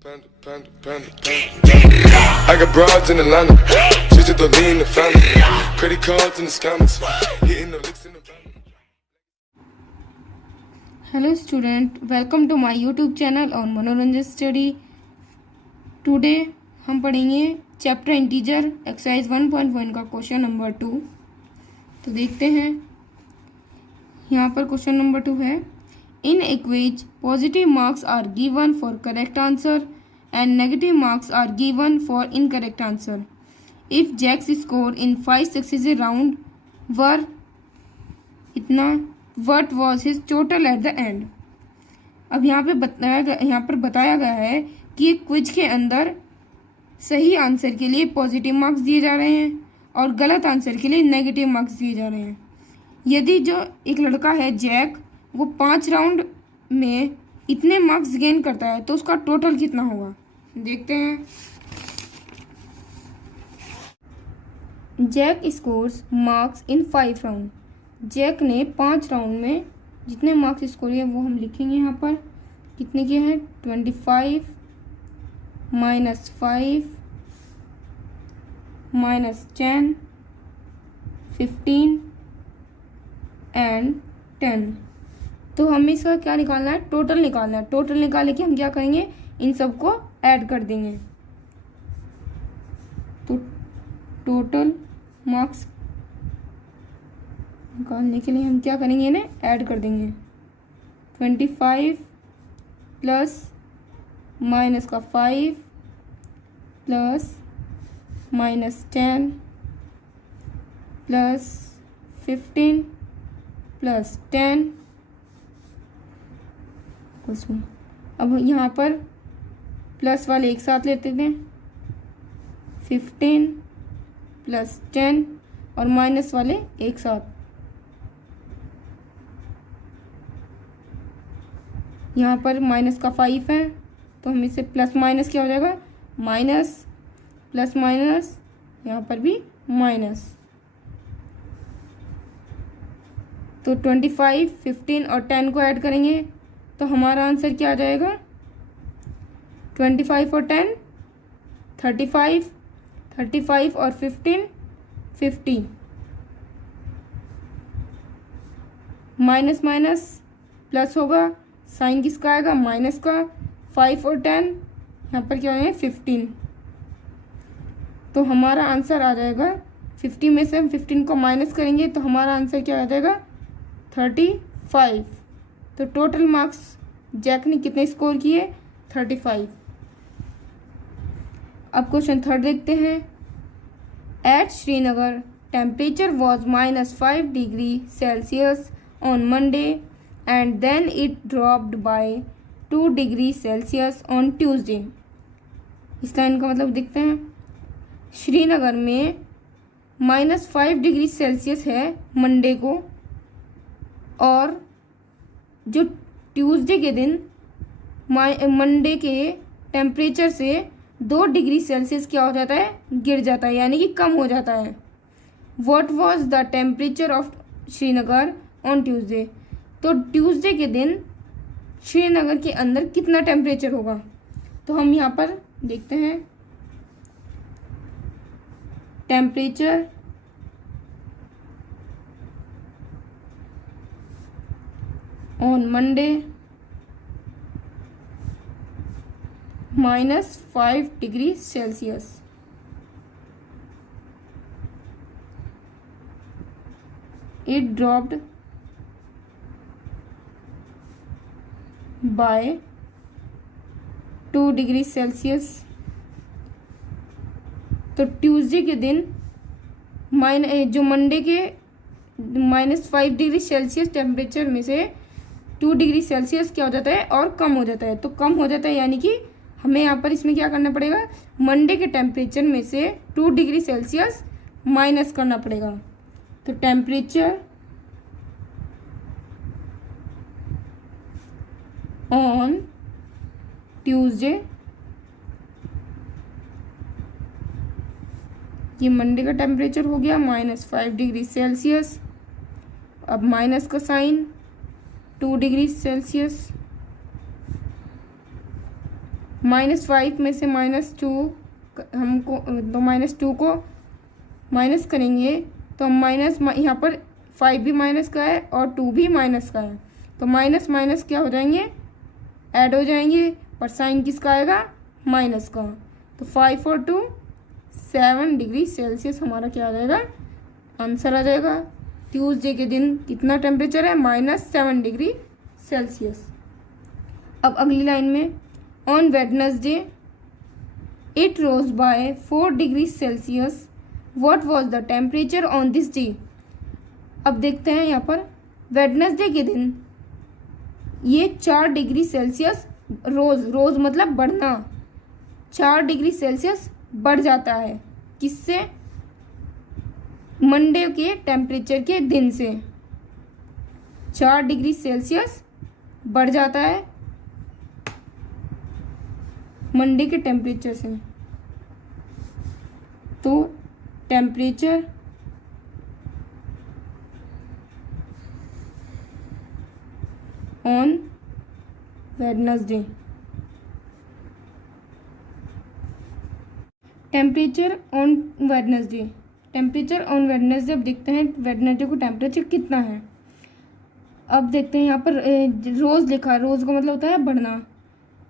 Panda, panda, panda, panda. I got broads in Atlanta, just to lean the family. Credit cards in the scammers, hitting the licks in the van. Hello students, welcome to my YouTube channel और मनोरंजन study. Today हम पढ़ेंगे chapter integer exercise 1.1 का question number 2। तो देखते हैं, यहाँ पर क्वेश्चन नंबर 2 है, in a quiz positive marks are given for correct answer and negative marks are given for incorrect answer. If Jack's score in 5 successive round were इतना, what was his total at the end. अब यहाँ पर बताया गया है कि एक quiz के अंदर सही आंसर के लिए पॉजिटिव मार्क्स दिए जा रहे हैं और गलत आंसर के लिए नेगेटिव मार्क्स दिए जा रहे हैं। यदि जो एक लड़का है जैक, वो 5 राउंड में इतने मार्क्स गेन करता है तो उसका टोटल कितना होगा, देखते हैं। Jack scores marks in 5 round. Jack ने 5 राउंड में जितने मार्क्स स्कोर किए वो हम लिखेंगे यहाँ पर। कितने किए हैं, 25 -5 -10 15 एंड 10। तो हमें इसका क्या निकालना है, टोटल निकालना है। टोटल निकाले कि हम क्या करेंगे, इन सबको ऐड कर देंगे। तो टोटल मार्क्स निकालने के लिए हम क्या करेंगे, इन्हें ऐड कर देंगे। 25 प्लस माइनस का 5 प्लस -10 प्लस 15 प्लस 10 कुछ नहीं। अब यहाँ पर प्लस वाले एक साथ लेते थे, 15 प्लस 10 और माइनस वाले एक साथ। यहाँ पर माइनस का 5 है तो हम इसे प्लस माइनस क्या हो जाएगा, माइनस प्लस माइनस, यहाँ पर भी माइनस। तो 25, 15 और 10 को ऐड करेंगे तो हमारा आंसर क्या आ जाएगा, 25 और 10 35, 35 और 15 50। माइनस माइनस प्लस होगा, साइन किसका आएगा, माइनस का। 5 और 10 यहाँ पर क्या है, 15। तो हमारा आंसर आ जाएगा, 50 में से हम 15 को माइनस करेंगे तो हमारा आंसर क्या आ जाएगा, 35। तो टोटल मार्क्स जैक ने कितने स्कोर किए, 35। अब क्वेश्चन 3 देखते हैं। At Srinagar temperature was -5 degree Celsius on Monday and then it dropped by 2 degree Celsius on Tuesday। इस लाइन का मतलब देखते हैं। श्रीनगर में -5 डिग्री सेल्सियस है मंडे को, और जो ट्यूसडे के दिन मंडे के टेम्परेचर से 2 डिग्री सेल्सियस क्या हो जाता है, गिर जाता है, यानी कि कम हो जाता है। What was the temperature of Srinagar on Tuesday? तो ट्यूसडे के दिन श्रीनगर के अंदर कितना टेम्परेचर होगा, तो हम यहाँ पर देखते हैं। Temperature on Monday -5 degree Celsius. It dropped by 2 degree Celsius. तो ट्यूसडे के दिन जो मंडे के -5 डिग्री सेल्सियस टेम्परेचर में से 2 डिग्री सेल्सियस क्या हो जाता है, और कम हो जाता है। तो कम हो जाता है यानी कि हमें यहाँ पर इसमें क्या करना पड़ेगा, मंडे के टेम्परेचर में से 2 डिग्री सेल्सियस माइनस करना पड़ेगा। तो टेम्परेचर ऑन ट्यूसडे, ये मंडे का टेम्परेचर हो गया -5 डिग्री सेल्सियस। अब माइनस का साइन, 2 डिग्री सेल्सियस -5 में से -2 हमको, तो -2 को माइनस करेंगे तो हम माइनस, यहाँ पर 5 भी माइनस का है और 2 भी माइनस का है, तो माइनस माइनस क्या हो जाएंगे, ऐड हो जाएंगे, पर साइन किसका आएगा, माइनस का। तो 5 और 2 7 डिग्री सेल्सियस हमारा क्या आ जाएगा, आंसर आ जाएगा। ट्यूसडे के दिन कितना टेम्परेचर है, -7 डिग्री सेल्सियस। अब अगली लाइन में, on Wednesday it rose by 4 degree Celsius, what was the temperature on this day. अब देखते हैं यहाँ पर वेडनेसडे के दिन ये 4 डिग्री सेल्सियस, रोज मतलब बढ़ना, 4 डिग्री सेल्सियस बढ़ जाता है, किससे, मंडे के टेम्परेचर के दिन से 4 डिग्री सेल्सियस बढ़ जाता है मंडे के टेम्परेचर से। तो temperature on Wednesday, temperature on Wednesday, temperature on Wednesday. अब देखते हैं वेडनेसडे को टेम्परेचर कितना है। अब देखते हैं यहाँ पर रोज़ लिखा है, रोज़ का मतलब होता है बढ़ना,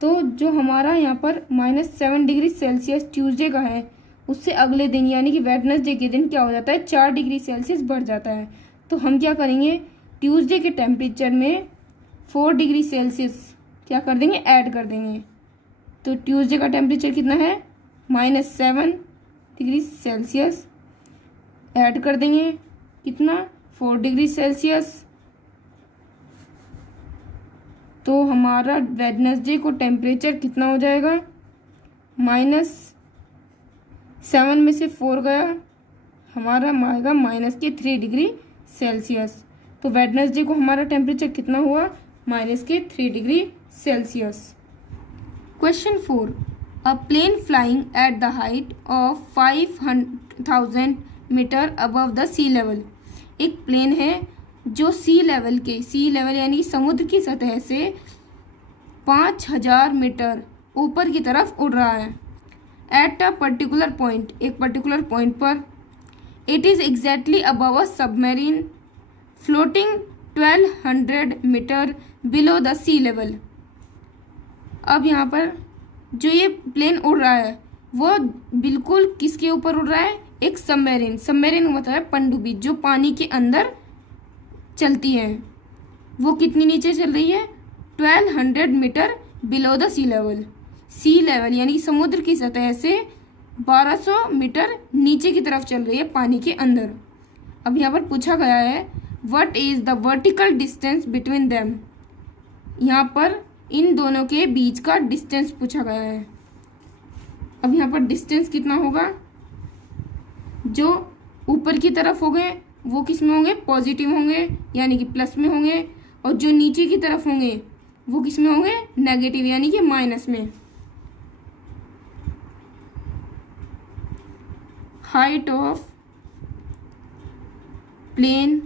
तो जो हमारा यहाँ पर -7 डिग्री सेल्सियस ट्यूसडे का है, उससे अगले दिन यानी कि वेडनेसडे के दिन क्या हो जाता है, 4 डिग्री सेल्सियस बढ़ जाता है। तो हम क्या करेंगे, ट्यूसडे के टेम्परेचर में 4 डिग्री सेल्सियस क्या कर देंगे, ऐड कर देंगे। तो ट्यूसडे का टेम्परेचर कितना है, -7 डिग्री सेल्सियस, ऐड कर देंगे कितना, 4 डिग्री सेल्सियस। तो हमारा वेडनेसडे को टेम्परेचर कितना हो जाएगा, -7 में से 4 गया, हमारा आएगा -3 डिग्री सेल्सियस। तो वेडनेसडे को हमारा टेम्परेचर कितना हुआ, -3 degree Celsius. Question 4, a plane flying at the height of 5000 metre above the sea level. एक प्लेन है जो सी लेवल यानी समुद्र की सतह से 5000 मीटर ऊपर की तरफ उड़ रहा है। एट अ पर्टिकुलर पॉइंट, एक पर्टिकुलर पॉइंट पर, it is exactly above a submarine floating 1200 metre below the sea level. अब यहाँ पर जो ये प्लेन उड़ रहा है वो बिल्कुल किसके ऊपर उड़ रहा है, एक सबमरीन मतलब है पनडुब्बी, जो पानी के अंदर चलती है। वो कितनी नीचे चल रही है, 1200 metre below the sea level यानी समुद्र की सतह से 1200 मीटर नीचे की तरफ चल रही है पानी के अंदर। अब यहाँ पर पूछा गया है what is the vertical distance between them, यहाँ पर इन दोनों के बीच का डिस्टेंस पूछा गया है। अब यहाँ पर डिस्टेंस कितना होगा, जो ऊपर की तरफ हो गए वो किस में होंगे, पॉजिटिव होंगे यानी कि प्लस में होंगे, और जो नीचे की तरफ होंगे वो किस में होंगे, नेगेटिव यानी कि माइनस में। Height of plane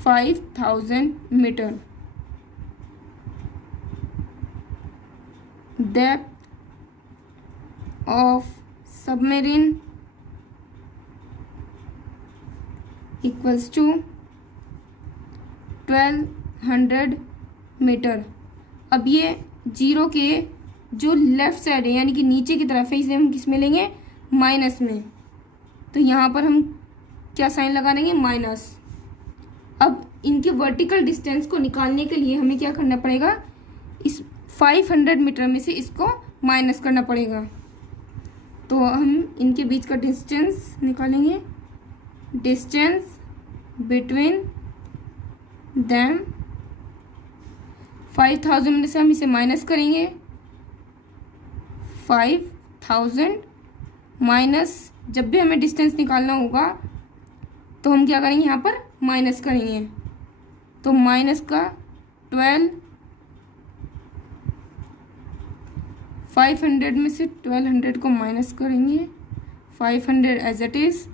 5000 metre, depth of submarine equals to 1200 metre. अब ये जीरो के जो लेफ्ट साइड है यानी कि नीचे की तरफ है, इसे हम किस में लेंगे, माइनस में। तो यहाँ पर हम क्या साइन लगा देंगे, माइनस। अब इनके वर्टिकल डिस्टेंस को निकालने के लिए हमें क्या करना पड़ेगा, इस 500 मीटर में से इसको माइनस करना पड़ेगा। तो हम इनके बीच का डिस्टेंस निकालेंगे, डिस्टेंस बिटवीन देम 5000 में से हम इसे माइनस करेंगे, 5000 माइनस, जब भी हमें डिस्टेंस निकालना होगा तो हम क्या करेंगे, यहाँ पर माइनस करेंगे। तो माइनस का 12, 500 में से 1200 को माइनस करेंगे, 500 as it is,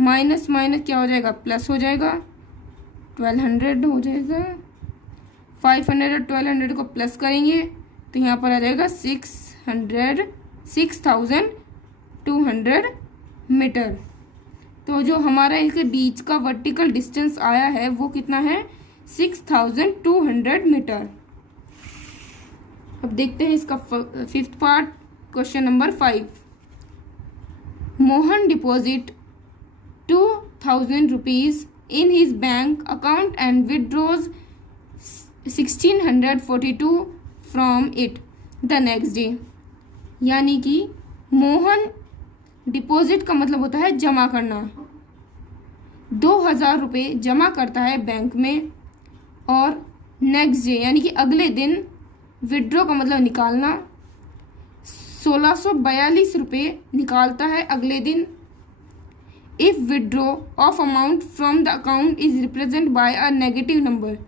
minus minus क्या हो जाएगा, प्लस हो जाएगा, 1200 हो जाएगा। 500 और 1200 को प्लस करेंगे तो यहाँ पर आ जाएगा 6,200 मीटर। तो जो हमारा इनके बीच का वर्टिकल डिस्टेंस आया है वो कितना है, 6,200 मीटर। अब देखते हैं इसका fifth part, question number 5। Mohan deposit 2,000 rupees in his bank account and withdraws 1,642 from it the next day. यानी कि मोहन डिपॉजिट का मतलब होता है जमा करना, 2,000 रुपये जमा करता है बैंक में और नेक्स्ट डे यानी कि अगले दिन विड्रॉ का मतलब निकालना, 1,642 रुपये निकालता है अगले दिन। If withdraw of amount from the account is represent by a negative number,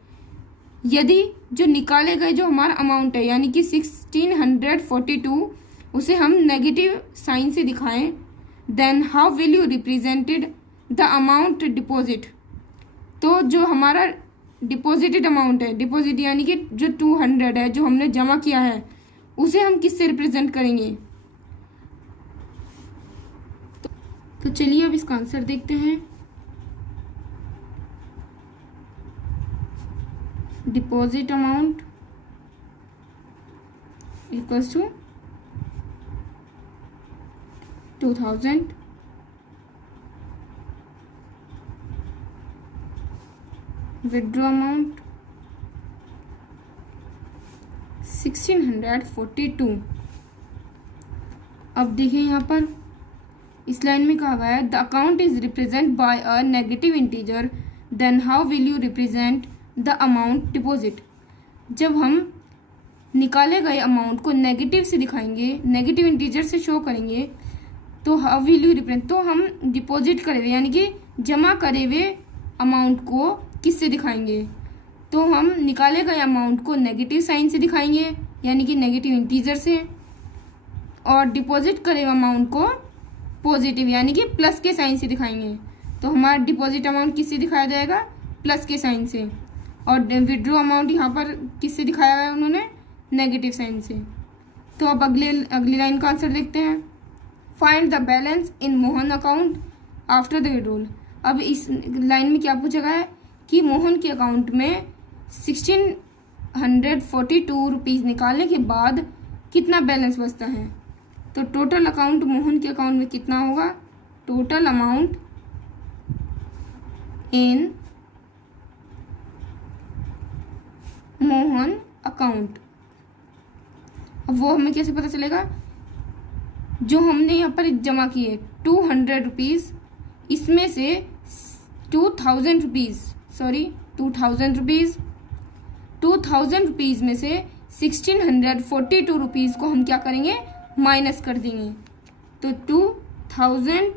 यदि जो निकाले गए जो हमारा अमाउंट है यानी कि 1,642 उसे हम नेगेटिव साइन से दिखाएं, then how will you represented the amount deposit. तो जो हमारा डिपॉजिटेड अमाउंट है, डिपॉजिट यानी कि जो 200 है जो हमने जमा किया है, उसे हम किससे रिप्रेजेंट करेंगे। तो चलिए अब इसका आंसर देखते हैं। Deposit amount equals to 2,000 withdraw amount 1,642। अब देखिए यहाँ पर इस लाइन में कहा गया है the account is represent by a negative integer, then how will you represent the amount deposit. जब हम निकाले गए अमाउंट को नेगेटिव से दिखाएंगे, नेगेटिव इंटीजर से शो करेंगे, तो हाउ विल यू रिप्रेजेंट, तो हम डिपॉजिट करे हुए यानी कि जमा करे हुए अमाउंट को किससे दिखाएंगे, तो हम निकाले गए अमाउंट को नेगेटिव साइन से दिखाएंगे यानी कि नेगेटिव इंटीजर से, और डिपॉजिट करे हुए अमाउंट को पॉजिटिव यानी कि प्लस के साइन से दिखाएंगे। तो हमारा डिपॉजिट अमाउंट किससे दिखाया जाएगा, प्लस के साइन से, और विड्रॉ अमाउंट यहाँ पर किससे दिखाया है उन्होंने, नेगेटिव साइन से। तो अब अगली लाइन का आंसर देखते हैं। Find the balance in Mohan account after the withdrawal. अब इस लाइन में क्या पूछा गया है कि मोहन के अकाउंट में 1,642 रुपीज़ निकालने के बाद कितना बैलेंस बचता है। तो टोटल अकाउंट मोहन के अकाउंट में कितना होगा, total amount in Mohan account. अब वो हमें कैसे पता चलेगा, जो हमने यहाँ पर जमा किए 200 रुपीज़, इसमें से 2,000 रुपीज़ में से 1,642 रुपीज़ को हम क्या करेंगे, माइनस कर देंगे। तो 2,000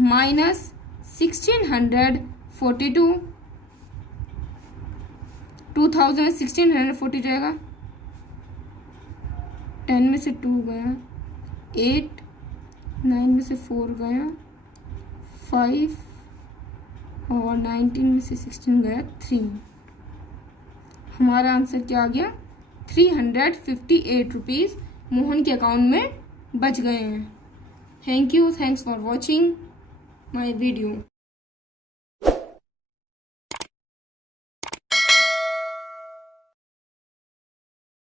माइनस 1,642, 2,000 1,642 जाएगा, 10 में से 2 गया 8, 9 में से 4 गया 5, और 19 में से 16 गया 3। हमारा आंसर क्या आ गया, 358 रुपीज़ मोहन के अकाउंट में बच गए हैं। Thanks for watching my video.